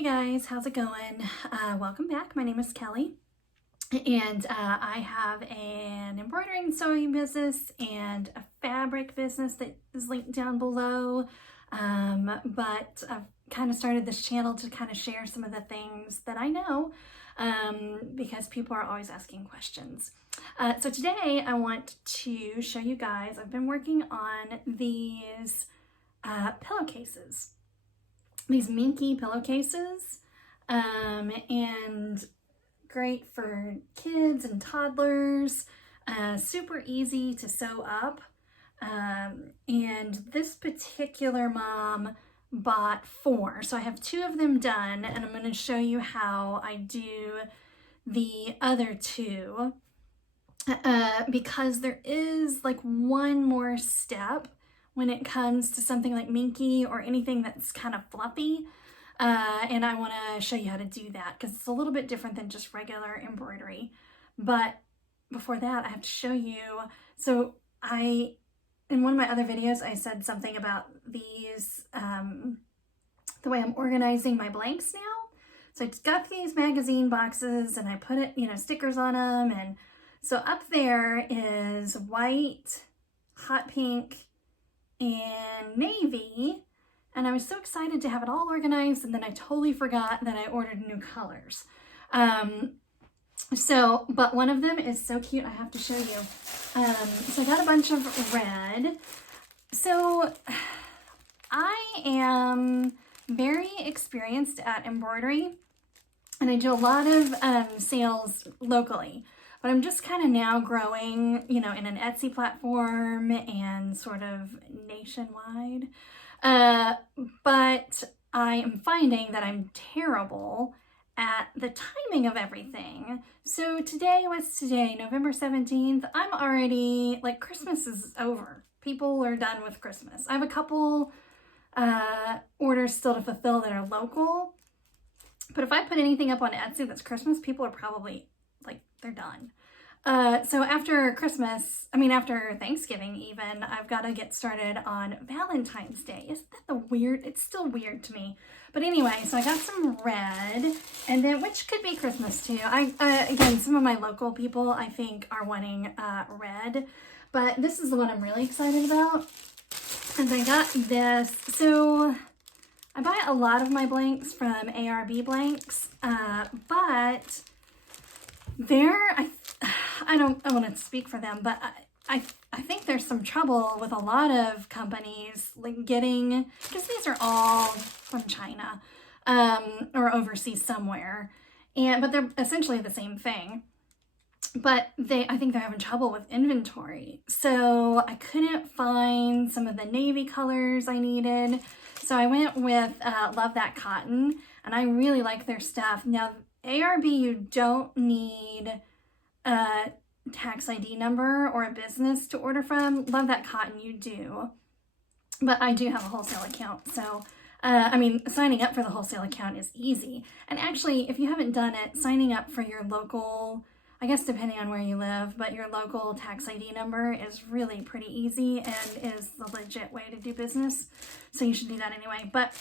Hey guys, how's it going? Welcome back. My name is Kelly, and I have an embroidering and sewing business and a fabric business that is linked down below. But I've kind of started this channel to kind of share some of the things that I know because people are always asking questions. So today I want to show you guys, I've been working on these pillowcases. These Minky Pillowcases, and great for kids and toddlers, super easy to sew up. And this particular mom bought 4, so I have 2 of them done, and I'm going to show you how I do the other 2, because there is like one more step when it comes to something like Minky or anything that's kind of fluffy. And I want to show you how to do that because it's a little bit different than just regular embroidery. But before that, I have to show you. So in one of my other videos, I said something about these, the way I'm organizing my blanks now. So I just got these magazine boxes and I put it, stickers on them. And so up there is white, hot pink, and navy, and I was so excited to have it all organized, and then I totally forgot that I ordered new colors. But one of them is so cute, I have to show you. So I got a bunch of red. So I am very experienced at embroidery, and I do a lot of sales locally. But I'm just kind of now growing, in an Etsy platform and sort of nationwide. But I am finding that I'm terrible at the timing of everything. So today, November 17th. I'm already, Christmas is over. People are done with Christmas. I have a couple orders still to fulfill that are local. But if I put anything up on Etsy that's Christmas, people are probably they're done. So after Thanksgiving even, I've got to get started on Valentine's Day. Isn't that weird? It's still weird to me. But anyway, so I got some red, and then, which could be Christmas too. Again, some of my local people, I think, are wanting red, but this is the one I'm really excited about. And I got this. So I buy a lot of my blanks from ARB Blanks, but I don't want to speak for them, but I think there's some trouble with a lot of companies getting, because these are all from China or overseas somewhere, but they're essentially the same thing. But I think they're having trouble with inventory. So I couldn't find some of the navy colors I needed. So I went with Love That Cotton, and I really like their stuff. Now, ARB, you don't need a tax ID number or a business to order from. Love That Cotton, you do. But I do have a wholesale account. So, signing up for the wholesale account is easy. And actually, if you haven't done it, signing up for your local, I guess depending on where you live, but your local tax ID number is really pretty easy and is the legit way to do business. So you should do that anyway. But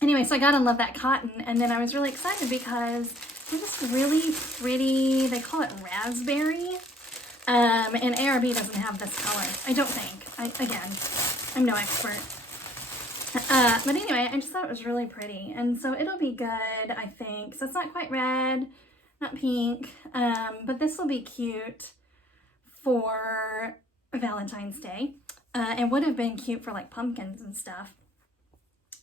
anyway, so I got to Love That Cotton, and then I was really excited because they're just really pretty. They call it raspberry, and ARB doesn't have this color, I don't think. Again, I'm no expert. But anyway, I just thought it was really pretty, and so it'll be good, I think. So it's not quite red, not pink, but this will be cute for Valentine's Day. It would have been cute for pumpkins and stuff.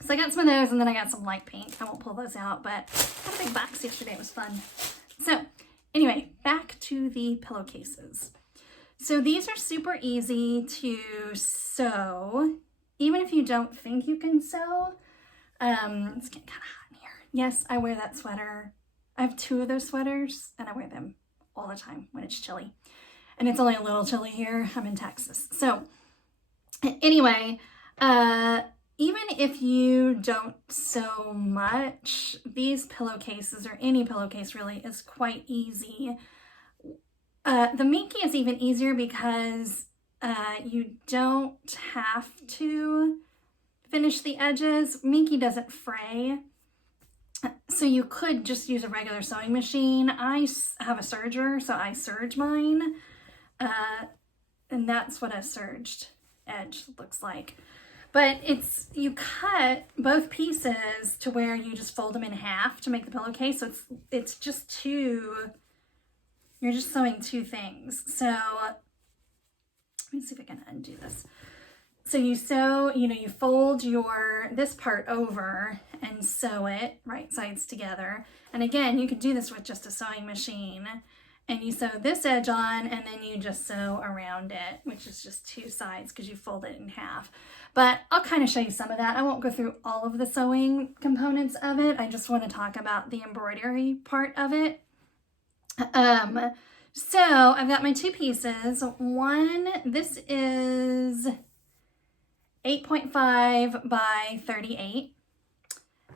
So I got some of those, and then I got some light pink. I won't pull those out, but I had a big box yesterday. It was fun. So anyway, back to the pillowcases. So these are super easy to sew, even if you don't think you can sew. It's getting kind of hot in here. Yes, I wear that sweater. I have 2 of those sweaters, and I wear them all the time when it's chilly. And it's only a little chilly here. I'm in Texas. So anyway, even if you don't sew much, these pillowcases, or any pillowcase really, is quite easy. The Minky is even easier because you don't have to finish the edges. Minky doesn't fray. So you could just use a regular sewing machine. I have a serger, so I serge mine. And that's what a serged edge looks like. But you cut both pieces to where you just fold them in half to make the pillowcase. So it's just you're just sewing two things. So let me see if I can undo this. So you sew, you fold this part over and sew it right sides together. And again, you could do this with just a sewing machine. And you sew this edge on, and then you just sew around it, which is just two sides because you fold it in half. But I'll kind of show you some of that. I won't go through all of the sewing components of it. I just want to talk about the embroidery part of it. So I've got my two pieces. This is 8.5 by 38.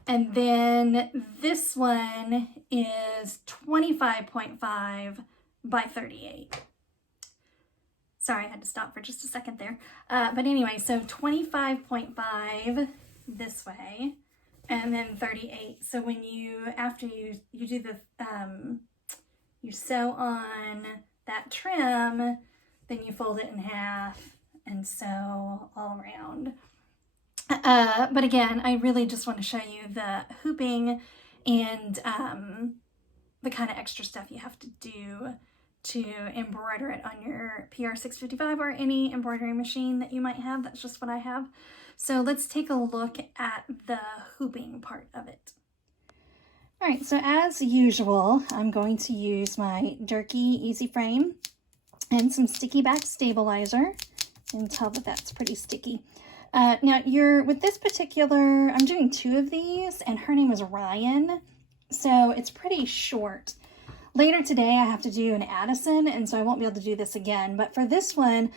And then this one is 25.5 by 38. Sorry, I had to stop for just a second there. But anyway, so 25.5 this way, and then 38. So when after you do the, you sew on that trim, then you fold it in half and sew all around. But again, I really just want to show you the hooping and the kind of extra stuff you have to do to embroider it on your PR655 or any embroidery machine that you might have. That's just what I have. So let's take a look at the hooping part of it. All right, so as usual, I'm going to use my Durkee Easy Frame and some sticky back stabilizer. You can tell that that's pretty sticky. Now with this particular, I'm doing two of these, and her name is Ryan, so it's pretty short. Later today I have to do an Addison, and so I won't be able to do this again, but for this one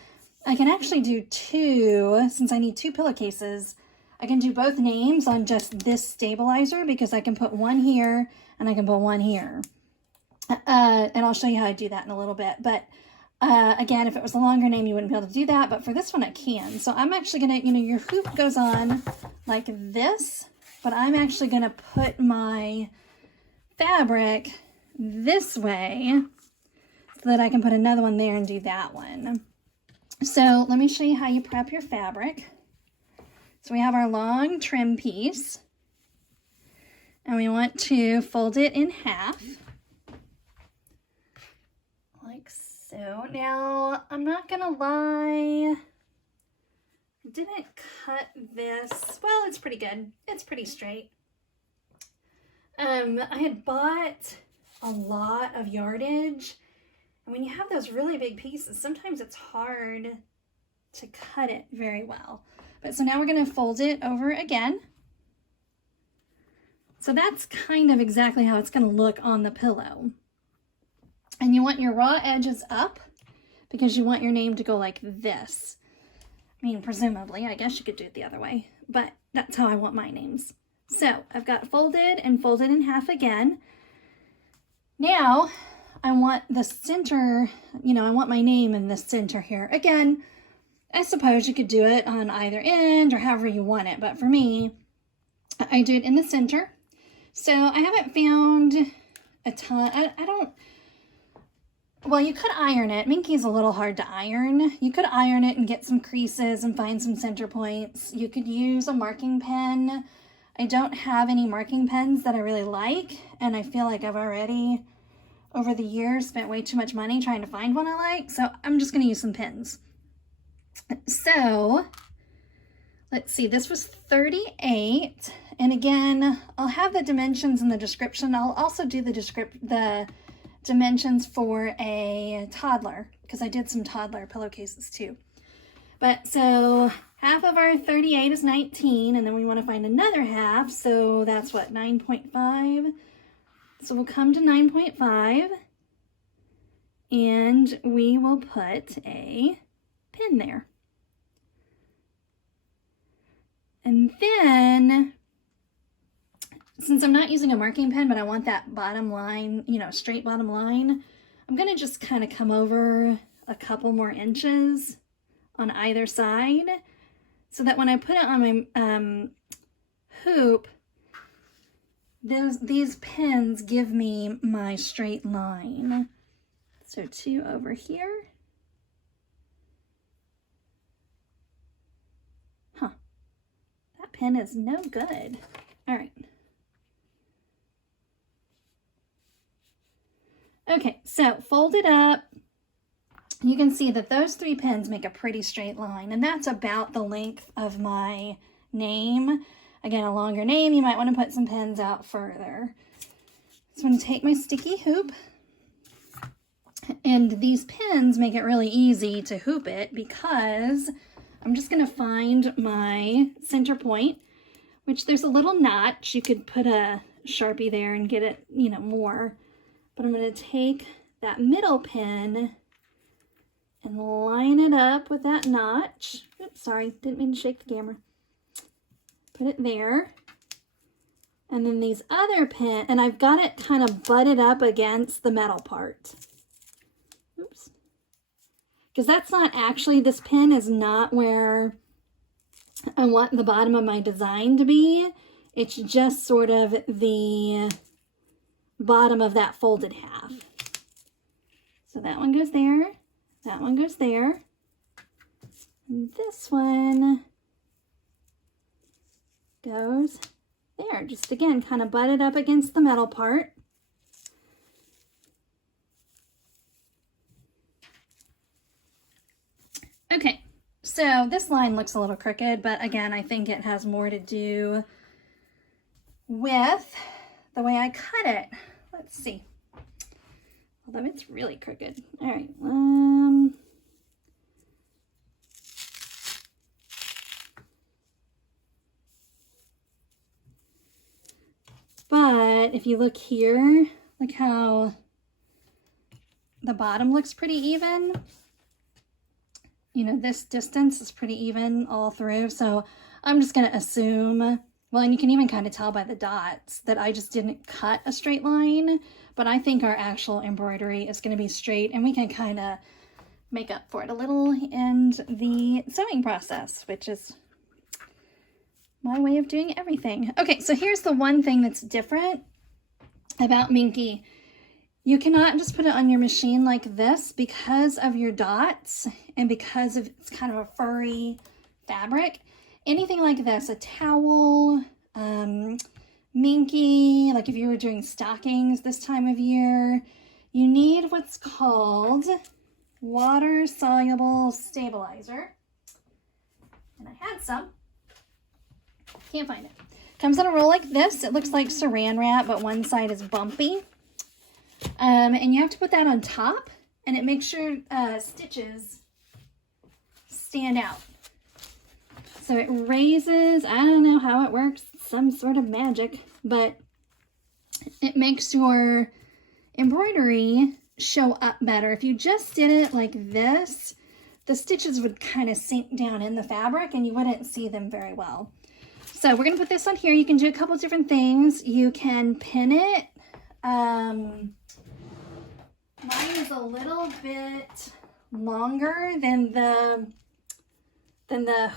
I can actually do two. Since I need two pillowcases, I can do both names on just this stabilizer, because I can put one here and I can put one here, and I'll show you how I do that in a little bit. But again, if it was a longer name, you wouldn't be able to do that, but for this one, I can. So I'm actually gonna, your hoop goes on like this, but I'm actually gonna put my fabric this way so that I can put another one there and do that one. So let me show you how you prep your fabric. So we have our long trim piece, and we want to fold it in half, like so. Now, I'm not gonna lie, I didn't cut this. Well, it's pretty good. It's pretty straight. I had bought a lot of yardage, and when you have those really big pieces, sometimes it's hard to cut it very well. But so now we're gonna fold it over again. So that's kind of exactly how it's gonna look on the pillow. And you want your raw edges up because you want your name to go like this. I mean, presumably, I guess you could do it the other way, but that's how I want my names. So I've got folded and folded in half again. Now I want the center, I want my name in the center here. Again, I suppose you could do it on either end or however you want it, but for me, I do it in the center. So I haven't found a ton. Well, you could iron it. Minky's a little hard to iron. You could iron it and get some creases and find some center points. You could use a marking pen. I don't have any marking pens that I really like, and I feel like I've already, over the years, spent way too much money trying to find one I like, so I'm just going to use some pens. So, let's see, this was 38, and again, I'll have the dimensions in the description. I'll also do the dimensions for a toddler, because I did some toddler pillowcases too. But so half of our 38 is 19, and then we want to find another half, so that's what, 9.5? So we'll come to 9.5, and we will put a pin there. And then, since I'm not using a marking pen, but I want that bottom line, straight bottom line, I'm going to just kind of come over a couple more inches on either side so that when I put it on my hoop, these pins give me my straight line. So 2 over here. Huh, that pin is no good. All right. Okay, so fold it up. You can see that those 3 pins make a pretty straight line, and that's about the length of my name. Again, a longer name, you might want to put some pins out further. So I'm going to take my sticky hoop, and these pins make it really easy to hoop it because I'm just going to find my center point, which there's a little notch. You could put a Sharpie there and get it, you know, more. But I'm going to take that middle pin and line it up with that notch. Oops, sorry, didn't mean to shake the camera. Put it there. And then these other pins, and I've got it kind of butted up against the metal part. Oops. Because that's not actually, this pin is not where I want the bottom of my design to be. It's just sort of the bottom of that folded half. So that one goes there, that one goes there, and this one goes there. Just again, kind of butted up against the metal part. Okay, so this line looks a little crooked, but again, I think it has more to do with the way I cut it. Let's see. Although it's really crooked. All right. But if you look here, look how the bottom looks pretty even. You know, this distance is pretty even all through. So I'm just going to assume, well, and you can even kind of tell by the dots that I just didn't cut a straight line, but I think our actual embroidery is going to be straight, and we can kind of make up for it a little in the sewing process, which is my way of doing everything. Okay, so here's the one thing that's different about Minky. You cannot just put it on your machine like this because of your dots and because of it's kind of a furry fabric. Anything like this, a towel, Minky, like if you were doing stockings this time of year, you need what's called water-soluble stabilizer. And I had some. Can't find it. Comes in a roll like this. It looks like saran wrap, but one side is bumpy. And you have to put that on top, and it makes your stitches stand out. So it raises, I don't know how it works, some sort of magic, but it makes your embroidery show up better. If you just did it like this, the stitches would kind of sink down in the fabric and you wouldn't see them very well. So we're going to put this on here. You can do a couple different things. You can pin it. Mine is a little bit longer than the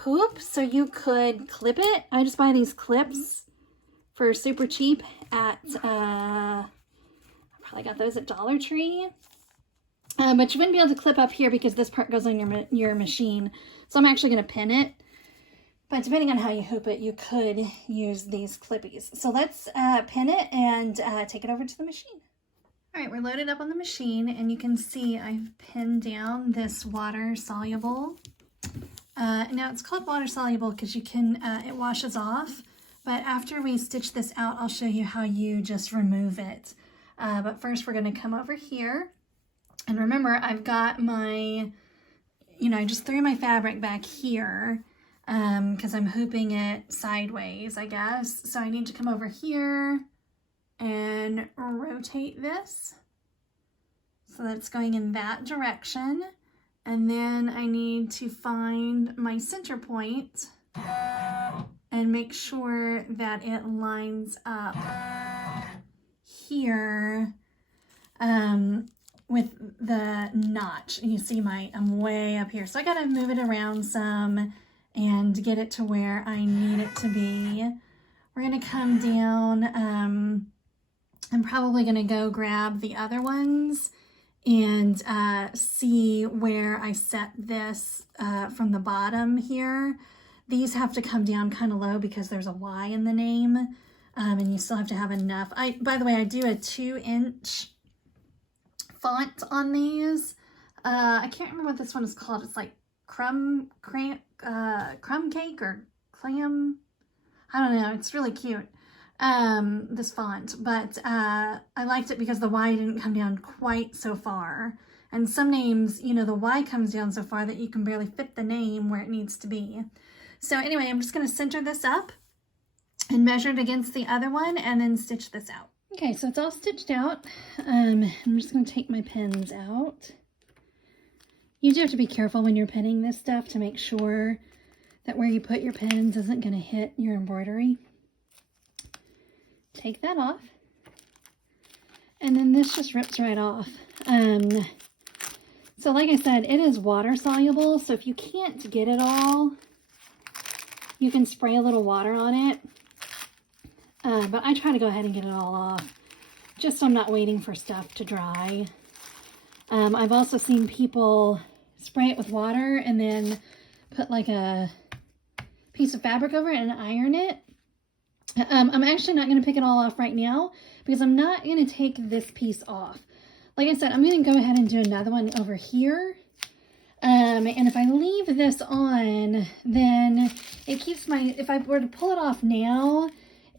hoop, so you could clip it. I just buy these clips for super cheap at, I probably got those at Dollar Tree. But you wouldn't be able to clip up here because this part goes on your machine. So I'm actually going to pin it. But depending on how you hoop it, you could use these clippies. So let's pin it and take it over to the machine. All right, we're loaded up on the machine, and you can see I've pinned down this water-soluble. Now it's called water-soluble because you can, it washes off. But after we stitch this out, I'll show you how you just remove it. But first we're going to come over here. And remember, I've got my, I just threw my fabric back here because I'm hooping it sideways, I guess. So I need to come over here and rotate this so that it's going in that direction. And then I need to find my center point and make sure that it lines up here with the notch. You see I'm way up here. So I gotta move it around some and get it to where I need it to be we're going to come down. I'm probably going to go grab the other ones and see where I set this from the bottom here. These have to come down kind of low because there's a Y in the name, and you still have to have enough. By the way, I do a 2-inch font on these. I can't remember what this one is called. It's like crumb cake or clam. I don't know. It's really cute, this font, but I liked it because the Y didn't come down quite so far. And some names, you know, the Y comes down so far that you can barely fit the name where it needs to be. So anyway, I'm just going to center this up and measure it against the other one and then stitch this out. Okay, so it's all stitched out. I'm just going to take my pins out. You do have to be careful when you're pinning this stuff to make sure that where you put your pins isn't going to hit your embroidery. Take that off. And then this just rips right off. So like I said, it is water soluble, so if you can't get it all, you can spray a little water on it. But I try to go ahead and get it all off, just so I'm not waiting for stuff to dry. I've also seen people spray it with water and then put like a piece of fabric over it and iron it. I'm actually not going to pick it all off right now because I'm not going to take this piece off. Like I said, I'm going to go ahead and do another one over here. And if I leave this on, then it keeps my, if I were to pull it off now,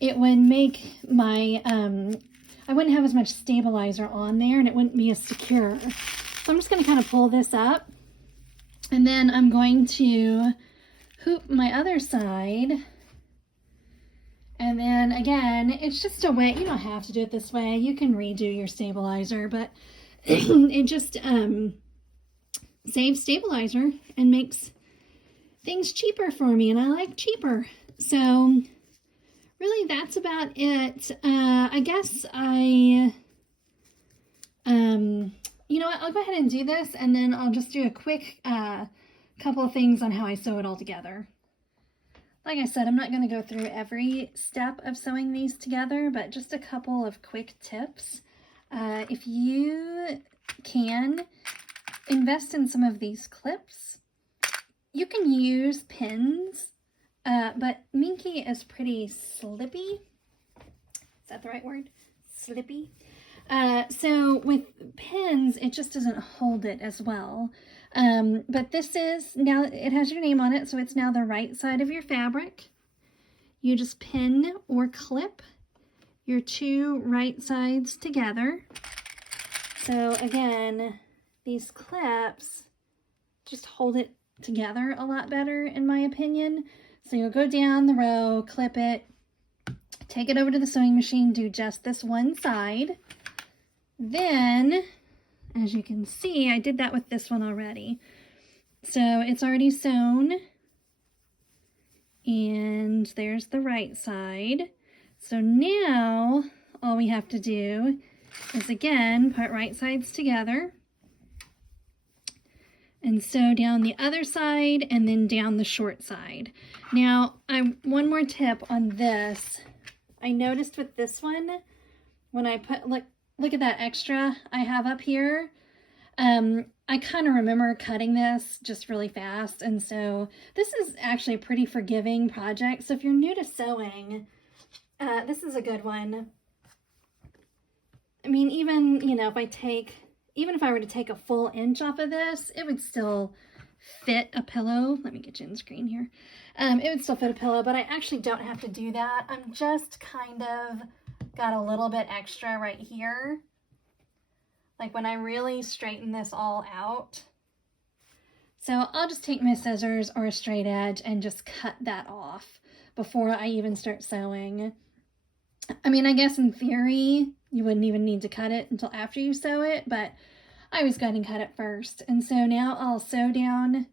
it would make my, I wouldn't have as much stabilizer on there and it wouldn't be as secure. So I'm just going to kind of pull this up, and then I'm going to hoop my other side. And then again, it's just a way, you don't have to do it this way. You can redo your stabilizer, but it just saves stabilizer and makes things cheaper for me, and I like cheaper. So really that's about it. I guess you know what, I'll go ahead and do this, and then I'll just do a quick couple of things on how I sew it all together. Like I said, I'm not going to go through every step of sewing these together, but just a couple of quick tips. If you can, invest in some of these clips. You can use pins, but Minky is pretty slippy. Is that the right word? Slippy. So with pins, it just doesn't hold it as well. But this is, now it has your name on it, so it's now the right side of your fabric. You just pin or clip your two right sides together. So again, these clips just hold it together a lot better, in my opinion. So you'll go down the row, clip it, take it over to the sewing machine, do just this one side. Then, as you can see, I did that with this one already. So it's already sewn. And there's the right side. So now all we have to do is, again, put right sides together and sew down the other side and then down the short side. Now, one more tip on this. I noticed with this one, when I put, look at that extra I have up here. I kind of remember cutting this just really fast, and so this is actually a pretty forgiving project. So if you're new to sewing, this is a good one. I mean, even, you know, even if I were to take a full inch off of this, it would still fit a pillow. Let me get you in the screen here. It would still fit a pillow, but I actually don't have to do that. I'm just kind of got a little bit extra right here. Like when I really straighten this all out. So I'll just take my scissors or a straight edge and just cut that off before I even start sewing. I mean, I guess in theory, you wouldn't even need to cut it until after you sew it, but I always go ahead and cut it first. And so now I'll sew down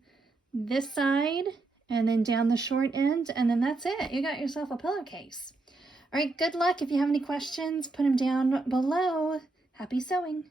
this side and then down the short end, and then that's it. You got yourself a pillowcase. All right, good luck. If you have any questions, put them down below. Happy sewing.